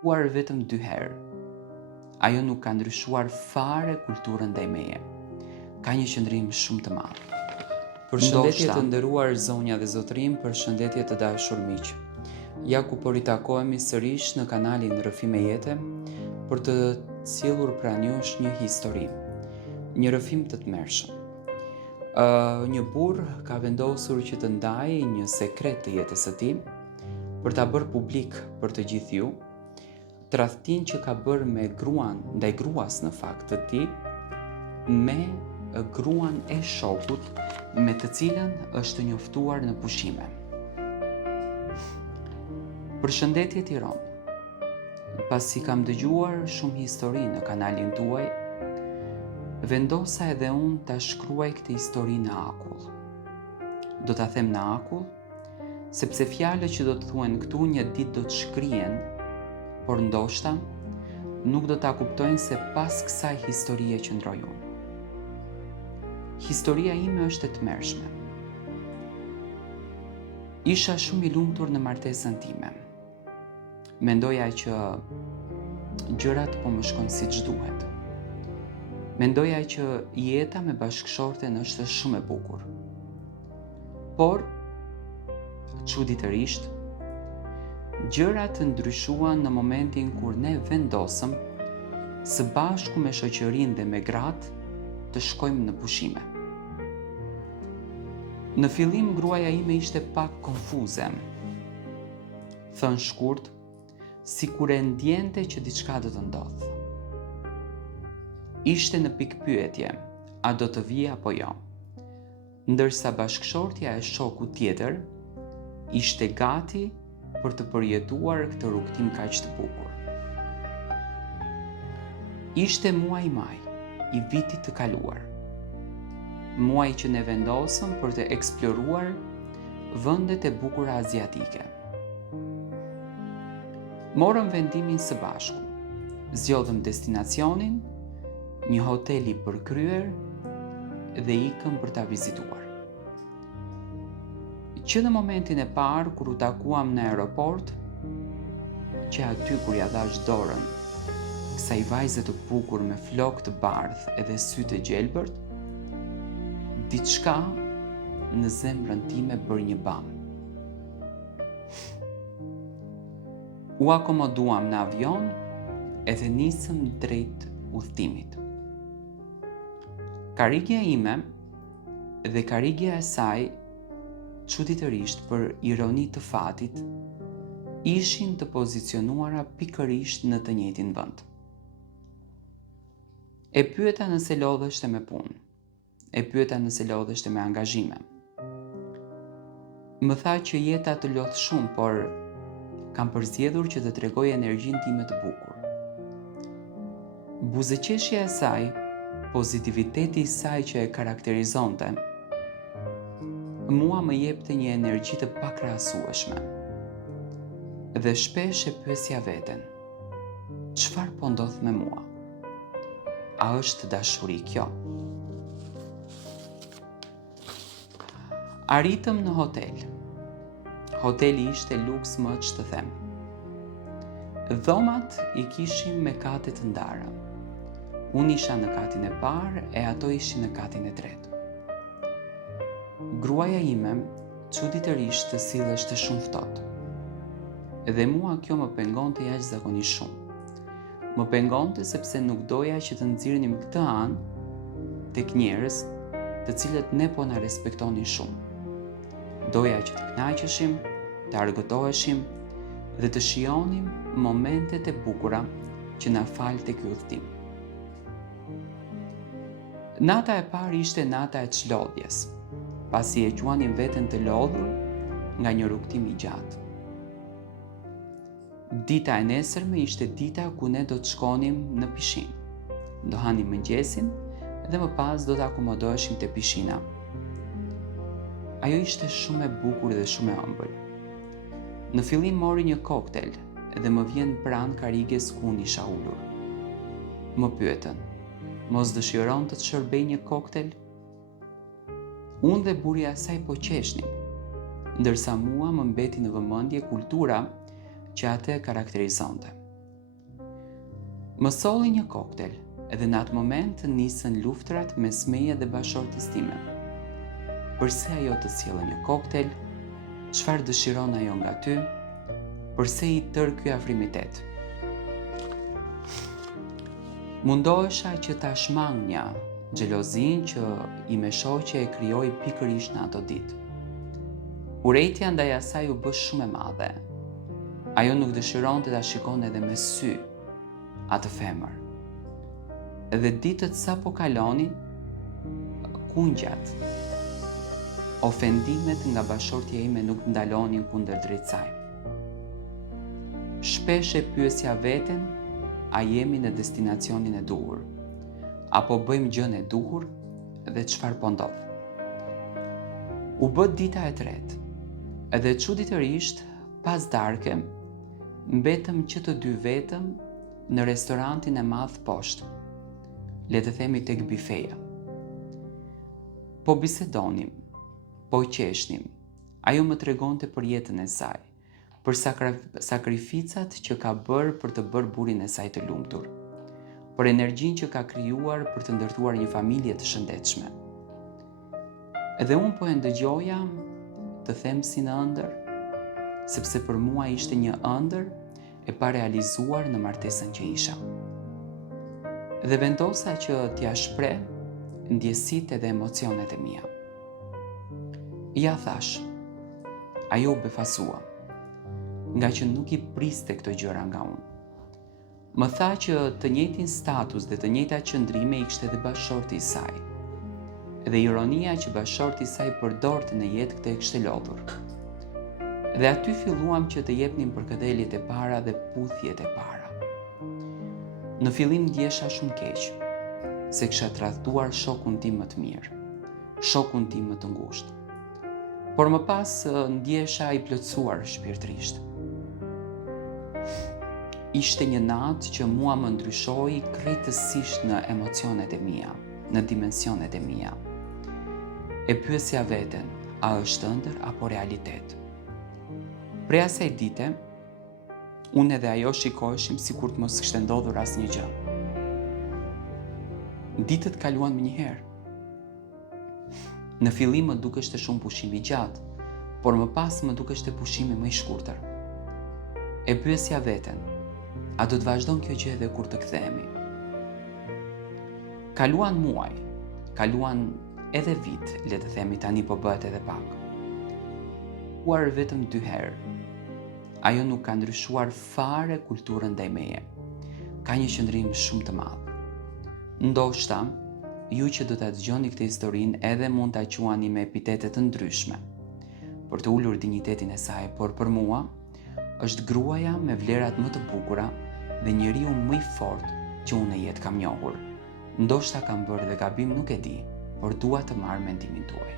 Uar vetëm 2 herë. Ajo nuk ka ndryshuar fare kulturën ndaj meje. Ka një qëndrim shumë të madh. Përshëndetje të nderuar zonja dhe zotërim, përshëndetje të dashur miq. Ja ku po ritakohemi sërish në kanalin Rrëfime Jete për të sjellur pranë jush një histori, një rrëfim të tmerrshëm. Një burr ka vendosur që të ndajë një sekret të jetës së tij për ta bërë publik për të gjithë ju, tradhtinë që ka bërë me gruan, ndaj gruas në fakt të tij, me gruan e shokut me të cilën është njoftuar në pushime. Përshëndetje Tiranë. Pasi kam dëgjuar shumë histori në kanalin tuaj, vendosa edhe unë ta shkruaj këtë histori në akull. Do ta them në akull, sepse fjalët që do të thuhen këtu një ditë do të shkrihen, por ndoshta nuk do ta kuptojnë se pas kësaj historie që ndroj unë. Historia ime është e tmerrshme. Isha shumë i lumtur në martesën time. Mendoja që gjërat po më shkojnë siç duhet. Mendoja që jeta me bashkëshorten është shumë e bukur. Por, çuditërisht, gjërat ndryshuan në momentin kur ne vendosëm së bashku me shoqërinë dhe me gratë të shkojmë në pushime. Në fillim gruaja ime ishte pak konfuze. Thënë shkurt, sikur e ndjente që diçka do të ndodhë. Ishte në pikpyetje, a do të vijë apo jo. Ndërsa bashkëshortja e shokut tjetër ishte gati për të përjetuar këtë rrugtim kaq të bukur. Ishte muaj maj i vitit të kaluar. Muaj që ne vendosëm për të eksploruar vendet e bukura aziatike. Morëm vendimin së bashku. Zgjodhëm destinacionin, një hotel i përkryer dhe ikëm për ta vizituar. Që në momentin e parë kur u takuam në aeroport, që aty kur ja dhash dorën kësaj vajze të bukur me flokë të bardhë edhe sy të gjelbërt, diçka në zemrën time bëri një bam. U akomoduam në avion edhe nisëm drejt udhëtimit. Karrigja ime dhe karrigja e saj, çuditërisht për ironi të fatit, ishin të pozicionuara pikërisht në të njëjtin vend. E pyeta nëse lodheshte me punë. E pyeta nëse lodheshte me angazhime. Më tha që jeta të lodh shumë, por kam përzgjedhur që të tregoj energjinë time të bukur. Buzëqeshja e saj, pozitiviteti i saj që e karakterizonte, mua më jepte një energji të pakrahasueshme. Dhe shpesh e pyesja veten, çfarë po ndodh me mua? A është dashuri kjo? Arritëm në hotel. Hoteli ishte luks më që të them. Dhomat i kishim me kate të ndara. Unë isha në katin e parë e ato ishin në katin e tretë. Gruaja ime çuditërisht të silleshte shumë ftohtë. Dhe mua kjo më pengonte jashtëzakonisht shumë. Më pengonte sepse nuk doja që të nxirnim këtë anë tek njerëz të cilët ne po na respektonin shumë. Doja që të kënaqeshim, të argëtoheshim dhe të shijonim momentet e bukura që na falte ky udhëtim. Nata e parë ishte nata e çlodhjes, pasi e quanim veten të lodhur nga një rrugtim i gjatë. Dita e nesërme ishte dita ku ne do të shkonim në pishinë. Do hanim mëngjesin dhe më pas do të akomodoheshim te pishina. Ajo ishte shumë e bukur dhe shumë e ëmbël. Në fillim mori një koktel dhe më vjen pranë karriges ku unë isha ulur. Më pyetën, mos dëshiron të shërbej një koktel? Unë dhe burja e saj po qeshnim, ndërsa mua më mbeti në vëmendje kultura që atë e karakterizonte. Më solli një koktel, edhe në atë moment nisën luftrat mes meje dhe bashortës time. Përse ajo të sjellë një koktel? Çfarë dëshiron ajo nga ty? Përse i tërë ky afrimitet? Mundohesha që ta shmangja xhelozin që i me shoqe e krijoi pikërisht në ato ditë. Urrejtja ndaj asaj u bë shumë e madhe. Ajo nuk dëshironte ta shikon edhe me sy atë femër. Edhe ditët sa po kalonin, kungjat, ofendimet nga bashortja ime nuk ndalonin kundër drejt saj. Shpesh e pyesja veten, a jemi në destinacionin e duhur? Apo bëjmë gjën e duhur dhe çfarë po ndodh? U bë dita e tretë, edhe çuditërisht, pas darke, mbetëm që të dy vetëm në restorantin e madh poshtë, le të themi tek bifeja. Po bisedonim, po qeshnim, ajo më tregonte për jetën e saj, për sakrificat që ka bërë për të bërë burrin e saj të lumtur, për energjinë që ka krijuar për të ndërtuar një familje të shëndetshme. Edhe unë po e ndëgjoja, të them si në ëndër, sepse për mua ishte një ëndër e pa realizuar në martesën që isha. Dhe vendosa që t'ja shpreh ndjesitë edhe emocionet e mia. Ja thash, ajo u befasua, nga që nuk i priste këto gjëra nga unë. Më tha që të njëjtin status dhe të njëjta qëndrime i kishte edhe bashorti i saj. Dhe ironia që bashorti i saj përdorte në jetë këtë e kishte lodhur. Dhe aty filluam që të jepnim përkëdheljet e para dhe puthjet e para. Në fillim ndjesha shumë keq, se kisha tradhtuar shokun tim më të mirë, shokun tim më të ngushtë. Por më pas ndjesha i plotësuar shpirtërisht. Ishte një natë që mua më ndryshoi krejtësisht në emocionet e mia, në dimensionet e mia. E pyesja veten, a është ëndër apo realitet? Prej asaj dite, unë edhe ajo shikoheshim sikur të mos kishte ndodhur asnjë gjë. Ditët kaluan më njëherë. Në fillim më dukeshte shumë pushim i gjatë, por më pas më dukeshte pushimi më i shkurtër. E pyesja veten, a do të vazhdon kjo gjë edhe kur të kthehemi? Kaluan muaj, kaluan edhe vit, le të themi tani po bëhet edhe pak. Uar vetëm 2 herë. Ajo nuk ka ndryshuar fare kulturën ndaj meje. Ka një qëndrim shumë të madh. Ndoshta, ju që do ta dëgjoni këtë historinë edhe mund ta quani me epitete të ndryshme, për të ulur dinjitetin e saj, por për mua është gruaja me vlerat më të bukura dhe njeriu më i fortë që unë në jetë kam njohur. Ndoshta kam bërë dhe gabim, nuk e di, por dua të marr mendimin tuaj.